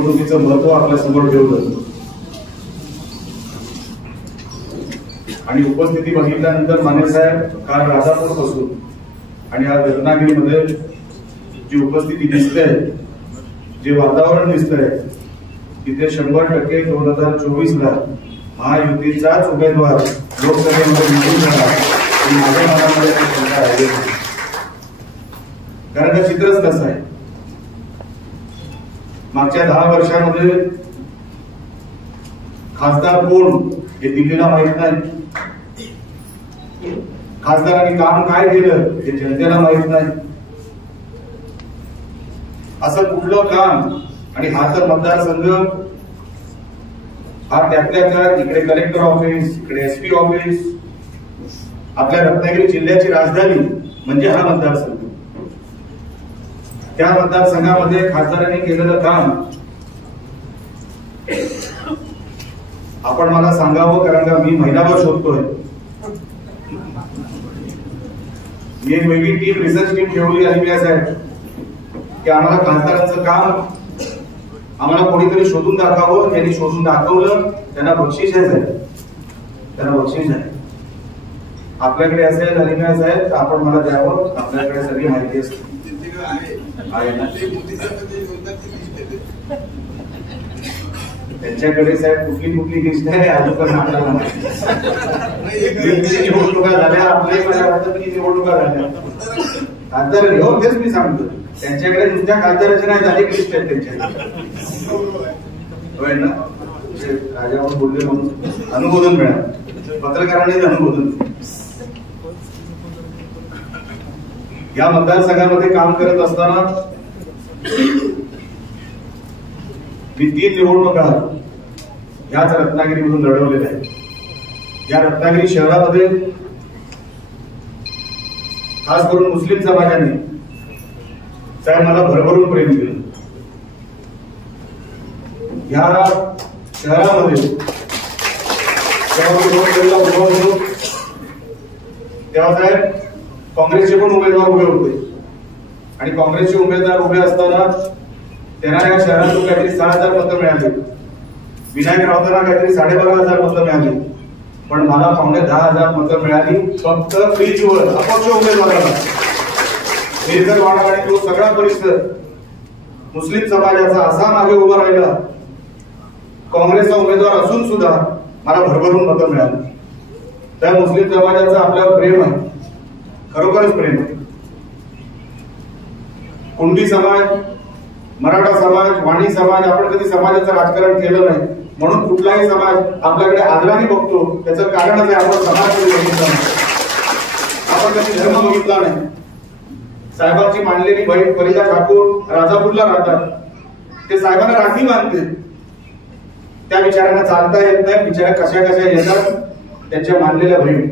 निवडणुकीचं महत्व आपल्या समोर ठेवलं आणि उपस्थिती बघितल्यानंतर माने साहेब काल राजापूरपासून आणि आज रत्नागिरीमध्ये जी उपस्थिती दिसते, जे वातावरण दिसतंय, तिथे 100% 2024ला महायुतीचाच उमेदवार लोकसभेमध्ये निवडून येणार ही माझ्या मनामध्ये शंका आहे. कारण का चित्रच कसं आहे, मागच्या 10 वर्षांमध्ये खासदार कोण हे दिल्लीला माहित नाही, खासदारांनी काम काय केलं हे जनतेला माहित नाही. असं कुठलं काम, आणि हा तर मतदारसंघ, हा त्यातल्या त्यात इकडे कलेक्टर ऑफिस, इकडे एसपी ऑफिस, आपल्या रत्नागिरी जिल्ह्याची राजधानी म्हणजे हा मतदारसंघ. त्या मतदारसंघामध्ये खासदारांनी केलेलं काम आपण मला सांगावं, कारण का मी महिनाभर शोधतोय. मी एक वेगळी टीम, रिसर्च टीम ठेवली आहे साहेब, की आम्हाला खासदारांचं काम आम्हाला कोणीतरी शोधून दाखवावं. त्यांनी शोधून दाखवलं, त्यांना बक्षीस आहे, त्यांना बक्षीस आहे. आपल्याकडे असेल अलिम्या साहेब तर आपण मला द्यावं, आपल्याकडे सगळी माहिती असते आहे ना. त्यांच्याकडे साहेब कुठली कुठली लिस्ट आहे अजून आपल्याला निवडणुका झाल्या, आपल्याही निवडणुका झाल्या. खासदार घेऊन तेच मी सांगतो, त्यांच्याकडे नुसत्या खासदाराची नाही झाली लिस्ट आहे त्यांच्याकडे. होय ना, राजावर बोलले म्हणून अनुमोदन मिळालं, पत्रकारांनीच अनुमोदन. या मतदारसंघामध्ये काम करत असताना मी 3 निवडणुका याच रत्नागिरीमधून लढवलेल्या आहेत. या रत्नागिरी शहरामध्ये खास करून मुस्लिम समाजाने साहेब मला भरभरून प्रेम दिलं. या शहरामध्ये तेव्हा साहेब काँग्रेसचे पण उमेदवार उभे होते, आणि काँग्रेसचे उमेदवार उभे असताना त्यांना या शहरातून काहीतरी 6,000 मतं मिळाली. विनायक राऊतांना काहीतरी 12,500 मतं मिळाली, पण मला पावणे 10,000 मतं मिळाली फक्त फ्रीजवर अपक्ष उमेदवाराला. निर्गलवाडा आणि तो सगळा परिसर मुस्लिम समाजाचा असा मागे उभा राहिला. काँग्रेसचा उमेदवार असून सुद्धा मला भरभरून मतं मिळाली. त्या मुस्लिम समाजाचं आपल्यावर प्रेम आहे, खरोखरच प्रेम आहे. कुणबी समाज, मराठा समाज, वाणी समाज, आपण कधी समाजाचं राजकारण केलं नाही, म्हणून कुठलाही समाज आपल्याकडे आदराने बघतो. त्याचं कारणच आहे आपण समाज बघितला नाही, आपण कधी धर्म बघितला नाही. साहेबांची मांडलेली बहीण फरीदा ठाकूर राजापूरला राहतात, ते साहेबांना राखी बांधते. त्या बिचाऱ्यांना चालता येत नाही, बिचाऱ्या कशा कशा येतात. त्यांच्या मानलेल्या बहीण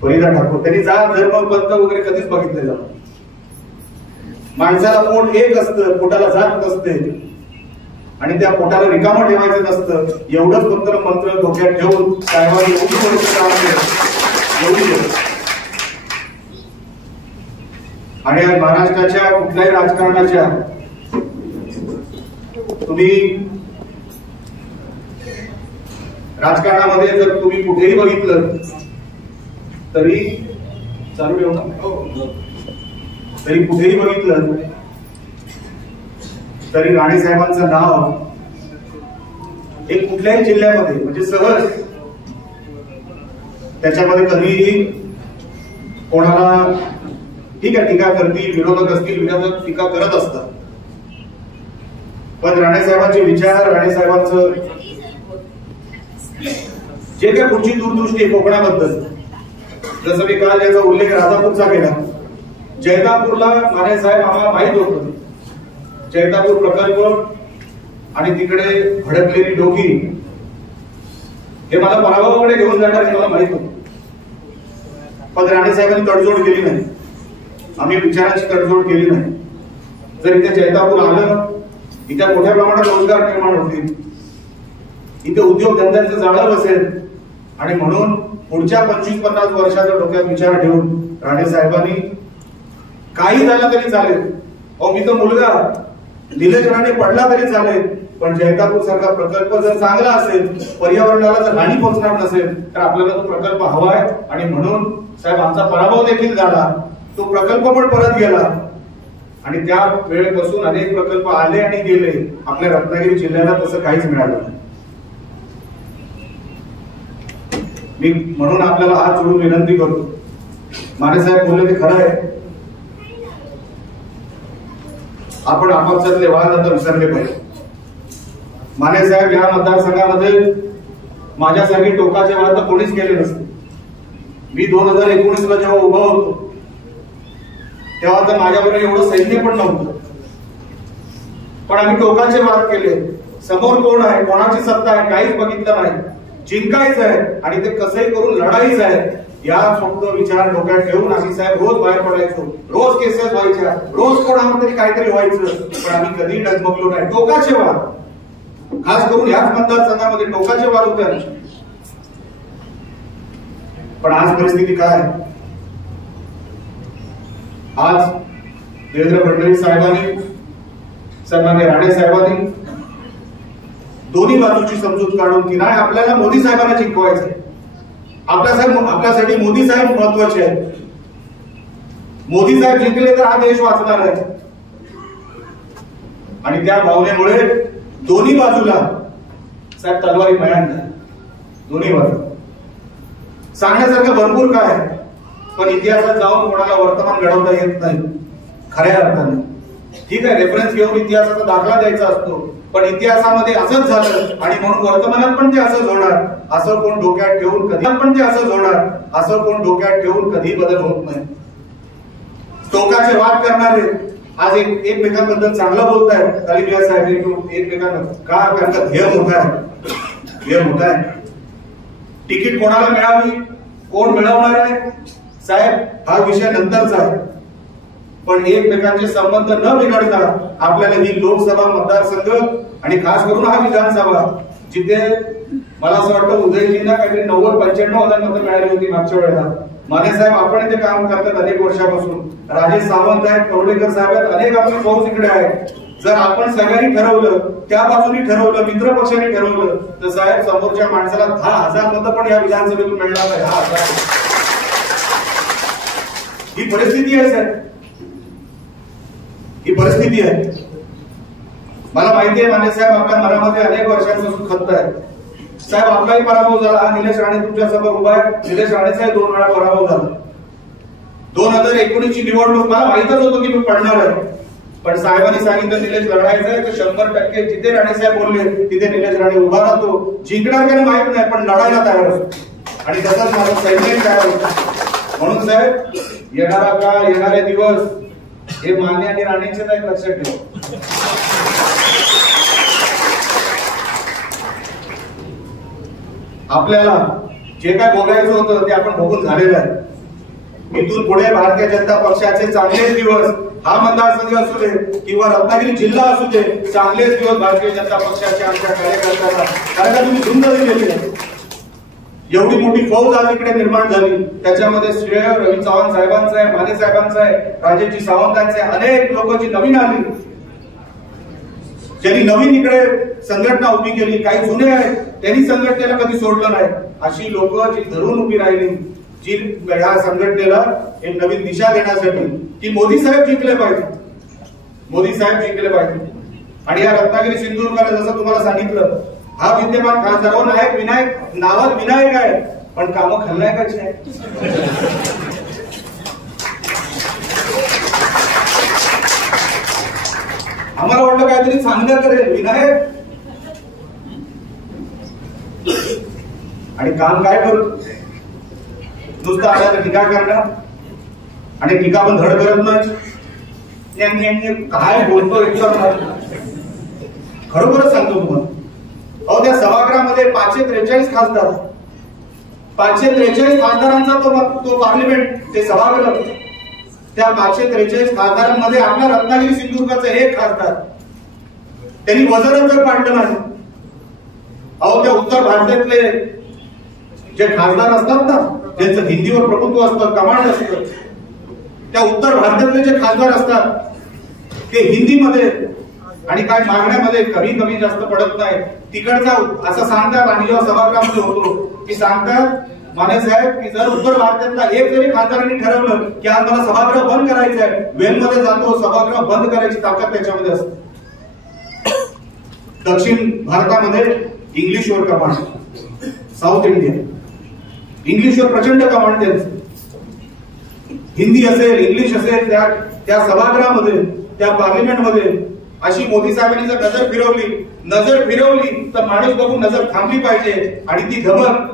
फरीदा ठाकूर, त्यांनी जात धर्म पंथ वगैरे कधीच बघितले जात. माणसाला पोट एक असतं, पोटाला जात नसते, आणि त्या पोटाला रिकामं ठेवायचं नसतं. एवढंच मंत्र मंत्र डोक्यात ठेवून साहेबांनी एवढी वर्ष काम केलं, एवढी. आणि महाराष्ट्राच्या कुठल्याही राजकारणाच्या तुम्ही राजकारणामध्ये जर तुम्ही कुठेही बघितलं तरी चालू ठेवू ना, तरी कुठेही बघितलं तरी राणे साहेबांचं नाव हे कुठल्याही जिल्ह्यामध्ये म्हणजे सहज त्याच्यामध्ये कधीही कोणाला ठीक आहे टीका करतील, विरोधक असतील, विरोधक टीका करत असतात, पण राणे साहेबांचे विचार, राणे साहेबांचं जे काही पुढची दूरदृष्टी कोकणाबद्दल, जसं मी काल याचा उल्लेख राजापूरचा केला. जैतापूरला माने साहेब आम्हाला माहित होतं, जैतापूर प्रकल्प आणि तिकडे भडकलेली डोकी हे मला पराभवाकडे घेऊन जाणार हे मला माहित होतं. पण राणे साहेबांनी तडजोड केली नाही, आम्ही विचारांची तडजोड केली नाही. जर इथे जैतापूर आलं, इथे मोठ्या प्रमाणात रोजगार निर्माण होतील, इथे उद्योगधंद्यांचं जाळं बसेल, आणि म्हणून पुढच्या 25-50 वर्षाचा डोक्यात विचार ठेवून राणे साहेबांनी काही झालं तरी चालेल, अहो मी तर मुलगा, निलेश राणे पडला तरी चालेल, पण जैतापूर सारखा प्रकल्प जर चांगला असेल, पर्यावरणाला जर हानी पोहोचणार नसेल, तर आपल्याला तो प्रकल्प हवा आहे. आणि म्हणून साहेब आमचा पराभव देखील झाला, तो प्रकल्प पण परत गेला आणि त्या वेळेपासून अनेक प्रकल्प आले आणि गेले. आपल्या रत्नागिरी जिल्ह्याला तसं काहीच मिळालं नाही. मी म्हणून आपल्याला हात जोडून विनंती करतो, माने साहेब बोलले ते खरं आहे, आपण आपापसातले वाद आता विसरले पाहिजे. माने साहेब या मतदारसंघामध्ये माझ्यासारखी टोकाचे वाद तर कोणीच केले नसते. मी 2019 ला जेव्हा उभा होतो तेव्हा तर माझ्याबरोबर एवढं सैन्य पण नव्हतं, पण आम्ही टोकाचे वाद केले. समोर कोण आहे, कोणाची सत्ता आहे, काहीच बघितलं नाही. जिंकायचं आहे आणि ते कसंही करून लढायचं आहे, या फक्त विचार डोक्यात ठेवून आम्ही साहेब रोज बाहेर पडायचो. रोज केसेस व्हायच्या, रोज कोणावर तरी काहीतरी व्हायचं, पण आम्ही कधी डगमगलो नाही. टोकाचे वाद, खास करून याच मतदारसंघामध्ये टोकाचे वाद होते आमचे. पण आज परिस्थिती काय? आज देवेंद्र फडणवीस साहेबांनी, सन्माननीय राणे साहेबांनी दोन्ही बाजूची समजूत काढून की नाही, आपल्याला मोदी साहेबांना जिंकवायचंय, आपल्यासाठी मोदी साहेब महत्वाचे आहेत. मोदी साहेब जिंकले तर हा देश वाचणार आहे. आणि त्या भावनेमुळे दोन्ही बाजूला साहेब तलवारी मयान झाली. दोन्ही बाजू सांगण्यासारखं भरपूर काय, पण इतिहासात जाऊन कोणाला वर्तमान घडवता येत नाही खऱ्या अर्थाने. ठीक आहे, रेफरन्स घेऊन इतिहासाचा दाखला द्यायचा असतो, पण इतिहासामध्ये असंच झालं आणि म्हणून वर्तमानात पण ते असंच होणार असं कोण डोक्यात ठेवून कधी पण ते असंच होणार असं कोण डोक्यात ठेवून कधी बदल होत नाही. टोकाचे वाद करणारे आज एकमेकांबद्दल चांगलं बोलताय, तालिबिया साहेब एकमेकांना का? कारण का ध्येय मोठा आहे, ध्येय मोठा आहे. तिकीट कोणाला मिळावी, कोण मिळवणार आहे साहेब, हा विषय नंतरचा आहे. पण एकमेकांचे संबंध न बिघडता आपल्याला ही लोकसभा मतदारसंघ आणि खास करून हा विधानसभा, जिथे मला असं वाटतं उदयजींना काहीतरी 90-95 मतं मिळाली होती मागच्या वेळेला. माने साहेब आपण इथे काम करतात अनेक वर्षापासून, राजेश सावंत आहेत, कवडेकर साहेब आहेत, अनेक आपली फौज इकडे आहे. जर आपण सगळ्यांनी ठरवलं, त्या बाजूनी ठरवलं, मित्र पक्षाने ठरवलं, तर साहेब समोरच्या माणसाला 10,000 मतं पण या विधानसभेतून मिळणार नाही. 10,000 ही परिस्थिती आहे साहेब, ही परिस्थिती आहे. मला माहिती आहे माने साहेब आपल्या मनामध्ये अनेक वर्षांपासून खंत आहे. साहेब आपलाही पराभव झाला, निलेश राणे तुमच्या समोर उभा आहे, निलेश राणेचा 2 वेळा पराभव झाला. 2019 ची निवडणूक मला माहितच होतं की मी पडणार आहे, पण साहेबांनी सांगितलं निलेश लढायचं आहे तर 100% जिथे राणे साहेब बोलले तिथे निलेश राणे उभा राहतो. जिंकणार का माहित नाही, पण लढायला तयार असतो आणि तसंच माझं सैन्य तयार होतं. म्हणून साहेब येणारा काळ, येणारे दिवस हे माने आणि राणेंचे नाही, लक्षात ठेवा. आपल्याला जे काय बोलायचं होतं ते आपण बघून झालेलं आहे. इथून पुढे भारतीय जनता पक्षाचे चांगलेच दिवस, हा मतदारसंघ असू दे किंवा रत्नागिरी जिल्हा असू दे, चांगलेच दिवस भारतीय जनता पक्षाच्या आमच्या कार्यकर्त्यांना, कारण का तुम्ही धुंद दिलेली आहे. एवढी मोठी फौज आज इकडे निर्माण झाली, त्याच्यामध्ये श्रेय रवी चव्हाण साहेबांचं आहे, माने साहेबांचं आहे, राजेशजी सावंतांचे, अनेक लोक जी नवीन आली, ज्यांनी नवीन इकडे संघटना उभी केली, काही जुने आहेत त्यांनी संघटनेला कधी सोडलं नाही, अशी लोक जी धरून उभी राहिली, जी या संघटनेला एक नवीन दिशा देण्यासाठी की मोदी साहेब जिंकले पाहिजे, मोदी साहेब जिंकले पाहिजे. आणि या रत्नागिरी सिंधुदुर्गाला जसं तुम्हाला सांगितलं, हा विद्यमान खासदार नायक विनायक, नावात विनायक आहे पण कामं खलनायकाची आहे. आम्हाला वाटलं काहीतरी चांगलं करेल विनायक, आणि काम काय करू, नुसतं आला तर टीका करणार आणि टीका पण धड करत नाही. काय बोलतो एकदम खरोखरच सांगतो तुम्हाला. अहो त्या सभागृहामध्ये 543 खासदार, 543 खासदारांचा तो पार्लिमेंट, ते सभागृह, त्या 543 खासदारांमध्ये आपल्या रत्नागिरी सिंधुदुर्गाचे एक खासदार, त्यांनी वजनच जर पाडलं नाही. अहो त्या उत्तर भारतातले जे खासदार असतात ना, ज्यांचं हिंदीवर प्रभुत्व असतं, कमांड असतं, त्या उत्तर भारतातले जे खासदार असतात ते हिंदीमध्ये आणि काय मागण्यामध्ये कमी कमी जास्त पडत नाही. तिकडचा असं सांगतात, आम्ही जेव्हा सभागृहामध्ये होतो की सांगतात माने साहेब की जर उत्तर भारतातला एक जरी खासदारांनी ठरवलं की आज मला सभागृह बंद करायचं आहे, वेलमध्ये जातो, सभागृह बंद करायची ताकद त्याच्यामध्ये असते. दक्षिण भारतामध्ये इंग्लिशवर कमांड, साऊथ इंडिया इंग्लिशवर प्रचंड कमांड त्यांचं. हिंदी असेल, इंग्लिश असेल, त्या सभागृहामध्ये, त्या पार्लिमेंटमध्ये अशी मोदी साहेबांनी जर नजर फिरवली तर माणूस बघून नजर थांबली पाहिजे. आणि ती धमक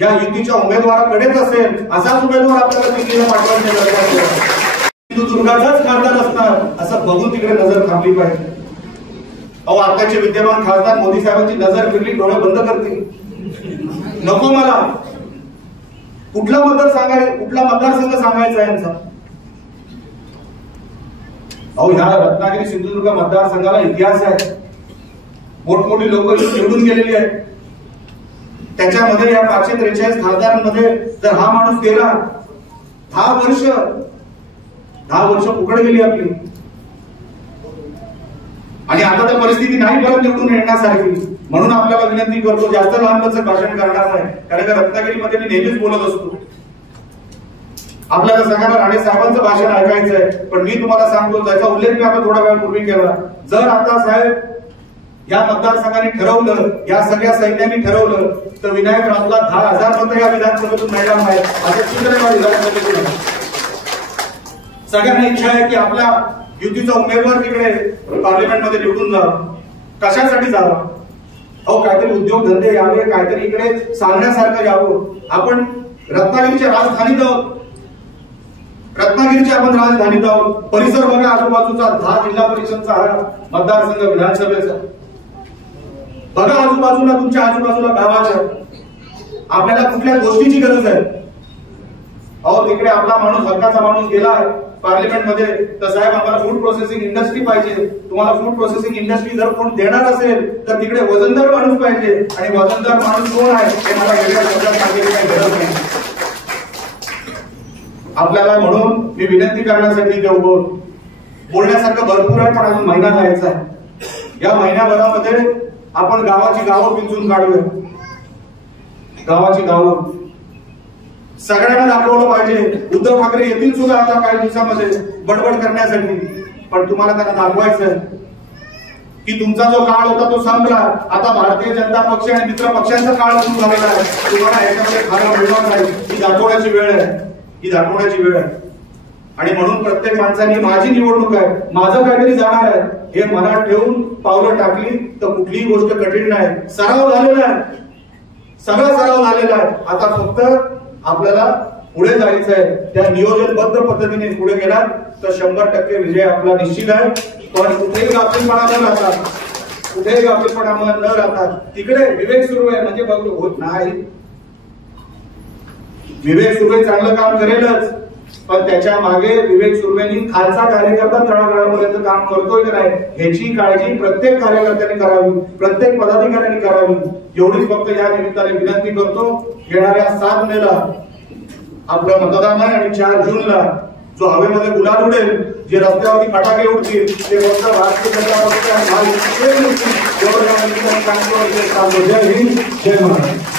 या युतीच्या उमेदवाराकडेच असेल. असाच उमेदवार आपल्याला दिल्लीला पाठवायचा, सिंधुदुर्गाचाच खासदार असणार असं बघून तिकडे नजर थांबली पाहिजे. अहो, आताचे विद्यमान खासदार मोदी साहेबांची नजर फिरली डोळे बंद करतील. नको मला. कुठला मतदारसंघ सांगायचा आहे यांचा? अहो, ह्या रत्नागिरी सिंधुदुर्ग मतदारसंघाला इतिहास आहे. मोठमोठी लोक निवडून गेलेली आहेत. त्याच्यामध्ये या 543 खासदारांमध्ये जर हा माणूस गेला, 10 वर्ष उघड गेली आपली. आणि आता तर परिस्थिती नाही परत निवडून येण्यासारखी. म्हणून आपल्याला विनंती करतो, जास्त लहानचं भाषण करणार नाही, कारण का रत्नागिरीमध्ये मी नेहमीच बोलत असतो. आपल्याला सगळ्यांना राणे साहेबांचं भाषण ऐकायचं आहे. पण मी तुम्हाला सांगतो, त्याचा उल्लेख मी आता थोडा वेळ पूर्वी केला. जर आता साहेब या मतदारसंघाने ठरवलं, या सगळ्या सैन्याने ठरवलं तर विनायक राऊतला 10,000 मतं या विधानसभेतून मिळणार नाही असं चित्र विधानसभेतून. सगळ्यांना इच्छा आहे की आपल्या युतीचा उमेदवार तिकडे पार्लिमेंटमध्ये निवडून जावं. कशासाठी जावं? अहो, काहीतरी उद्योगधंदे यावे, काहीतरी इकडे सांगण्यासारखं यावं. आपण रत्नागिरीच्या राजधानीत आहोत. आपण राजधानीत आहोत. परिसर बघा आजूबाजूचा, 10 जिल्हा परिषदचा हा मतदारसंघ विधानसभेचा. बघा आजूबाजूला, तुमच्या आजूबाजूला गावाच्या आपल्याला कुठल्या गोष्टीची गरज आहे? अहो, तिकडे आपला माणूस, हक्काचा माणूस गेलाय पार्लिमेंटमध्ये तर साहेब आम्हाला फूड प्रोसेसिंग इंडस्ट्री पाहिजे. तुम्हाला फूड प्रोसेसिंग इंडस्ट्री जर कोण देणार असेल तर तिकडे वजनदार माणूस पाहिजे. आणि वजनदार माणूस कोण आहे हे मला वेगळ्या शब्दात सांगायची काही गरज नाही. आपल्याला म्हणून मी विनंती करण्यासाठी इथे उभं. बोलण्यासारखं भरपूर आहे, पण अजून महिना जायचा आहे. या महिन्याभरामध्ये आपण गावाची गावं पिंजून काढूया. गावाची गावं सगळ्यांना दाखवलं पाहिजे. उद्धव ठाकरे येतील सुद्धा आता काही दिवसामध्ये बडबड करण्यासाठी. पण तुम्हाला त्यांना दाखवायचं की तुमचा जो काळ होता तो संपला. आता भारतीय जनता पक्ष आणि मित्र पक्षांचा काळ सुरू झालेला आहे. तुम्हाला याच्यामध्ये खायला मिळणार नाही. ही दाखवण्याची वेळ आहे. आणि म्हणून प्रत्येक माणसाने माझी निवडणूक आहे, माझं काहीतरी जाणार आहे हे मनात ठेवून पावलं टाकली तर कुठलीही गोष्ट कठीण नाही. सराव झालेला आहे, सगळा सराव झालेला आहे. आता फक्त आपल्याला पुढे जायचं आहे. त्या नियोजनबद्ध पद्धतीने पुढे गेला तर 100% विजय आपला निश्चित आहे. पण कुठेही गाफीलपणा न राहता तिकडे विवेक सुरू आहे म्हणजे बघ होत नाही. विवेक सुर्वे चांगलं काम करेलच, पण त्याच्या मागे विवेक सुर्वेनी खालचा कार्यकर्ता तळागाळापर्यंत काम करतोय की नाही ह्याची काळजी प्रत्येक कार्यकर्त्याने करावी, प्रत्येक पदाधिकाऱ्यांनी करावी. एवढीच फक्त या निमित्ताने विनंती करतो. येणाऱ्या 7 मेला आपलं मतदान आहे आणि 4 जूनला जो हवेमध्ये गुलाल उडेल, जे रस्त्यावरती फटाके उडतील ते फक्त भारतीय जनता पक्ष आणि महायुतीचे उडतील. जय हिंद, जय महाराष्ट्र.